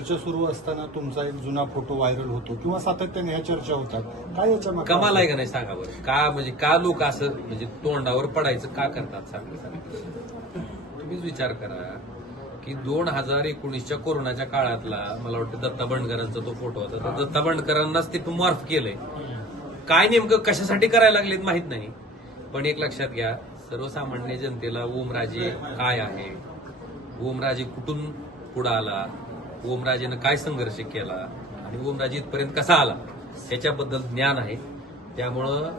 चर्चा सुरू असताना तुमचा एक जुना फोटो व्हायरल होतो किंवा सातत्याने ह्या चर्चा होतात, काय याच्या मागे कमाल आहे का नाही सांगा बरं? का म्हणजे का लोक असं म्हणजे तोंडावर पडायचं का करतात सांगा. तुम्हीच विचार करा की 2019च्या कोरोनाच्या काळातला मला वाटतं दत्ता बंडकरांचा तो फोटो होता. तर दत्ता बंडकरांनाच ते मॉर्फ केलंय. काय नेमकं कशासाठी करायला लागलेत माहित नाही, पण एक लक्षात घ्या, सर्वसामान्य जनतेला ओमराजे काय आहे, ओमराजे कुठून पुढे आला, ओमराजेनं काय संघर्ष केला आणि ओमराजे इथपर्यंत कसा आला ह्याच्याबद्दल ज्ञान आहे. त्यामुळं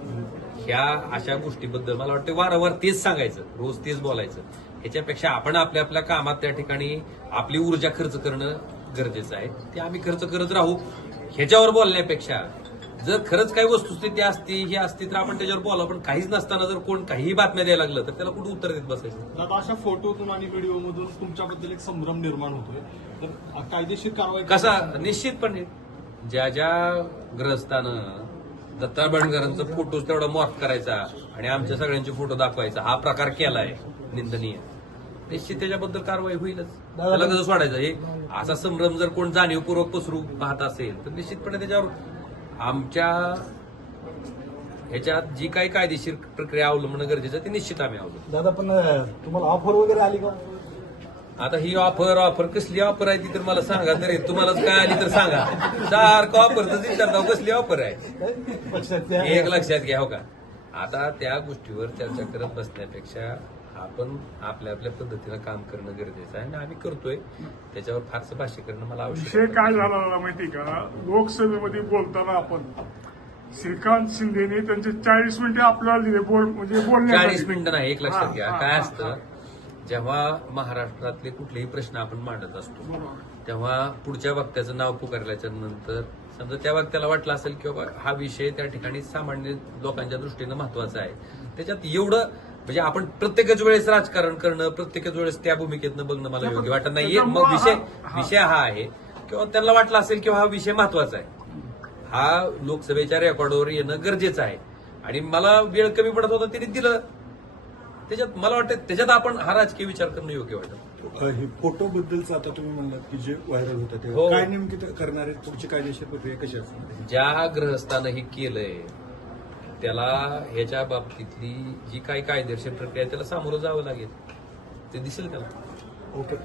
ह्या अशा गोष्टीबद्दल मला वाटतं वारंवार तेच सांगायचं, रोज तेच बोलायचं. ह्याच्यापेक्षा आपण आपल्या आपल्या कामात त्या ठिकाणी आपली ऊर्जा खर्च करणं गरजेचं आहे. ते आम्ही खर्च करत राहू. ह्याच्यावर बोलण्यापेक्षा जर खरंच काही वस्तुस्थिती असती ही असती तर आपण त्याच्यावर बोलावं, पण काहीच नसताना जर कोण काहीही बातम्या द्यायला लागलं तर त्याला कुठं उत्तर देत बसायचं. दादा, अशा फोटोतून आणि व्हिडिओमधून तुमच्याबद्दल एक संभ्रम निर्माण होतोय, तर कायदेशीर कारवाई कसा निश्चितपणे ज्या ज्या ग्रहस्थानं दत्ता बंडकरांचा फोटोच तेवढा मॉर्फ करायचा आणि आमच्या सगळ्यांचे फोटो दाखवायचा हा प्रकार केलाय निंदनीय, निश्चित त्याच्याबद्दल कारवाई होईलच. त्याला कसं सोडायचं? हे असा संभ्रम जर कोण जाणीवपूर्वक पसरू पाहत असेल तर निश्चितपणे त्याच्यावर आमच्या ह्याच्यात जी काही कायदेशीर प्रक्रिया अवलंबणं गरजेचं आहे ते निश्चित आम्ही अवलंबू. दादा, पण तुम्हाला ऑफर वगैरे आली का? आता ही ऑफर कसली ऑफर आहे ती तर मला सांगा तरी, तुम्हालाच काय आली तर सांगा. सारखं ऑफरच विचारता कसली ऑफर आहे एक लक्षात घ्या. हो का, आता त्या गोष्टीवर चर्चा करत बसण्यापेक्षा आपण आपल्या आपल्या पद्धतीनं काम करणं गरजेचं आहे आणि आम्ही करतोय. त्याच्यावर फारसं भाष्य करणं मला आवश्यक विषय काय झाला माहिती का, लोकसभेमध्ये बोलताना आपण श्रीकांत शिंदेने त्यांचे 40 मिनिटे आपल्याला दिले म्हणजे 40 मिनिटं नाही. एक लक्षात घ्या, काय असतं जेव्हा महाराष्ट्रातले कुठलेही प्रश्न आपण मांडत असतो तेव्हा पुढच्या वक्त्याचं नाव पुकारल्याच्या नंतर समजा त्या वक्त्याला वाटलं असेल की बाबा हा विषय त्या ठिकाणी सामान्य लोकांच्या दृष्टीनं महत्वाचा आहे, त्याच्यात एवढं म्हणजे आपण प्रत्येकच वेळेस राजकारण करणं, प्रत्येकच वेळेस त्या भूमिकेतनं बघणं मला योग्य वाटत नाहीये. मग विषय हा आहे किंवा त्यांना वाटलं असेल किंवा हा विषय महत्वाचा आहे, हा लोकसभेच्या रेकॉर्डवर येणं गरजेचं आहे आणि मला वेळ कमी पडत होता त्यांनी दिलं. त्याच्यात मला वाटतं त्याच्यात आपण हा राजकीय विचार करणं योग्य वाटतं. हे फोटो बद्दलचं आता तुम्ही म्हणलात की जे व्हायरल होतं ते हो. काय नेमकी ते करणार आहेत, पुढची कायदेशीर प्रक्रिया कशी असणार? ज्या ग्रहस्थानं हे केलंय त्याला ह्याच्या बाबतीतली जी काही कायदेशीर प्रक्रिया आहे त्याला सामोरं जावं लागेल, ते दिसेल त्याला. ओके.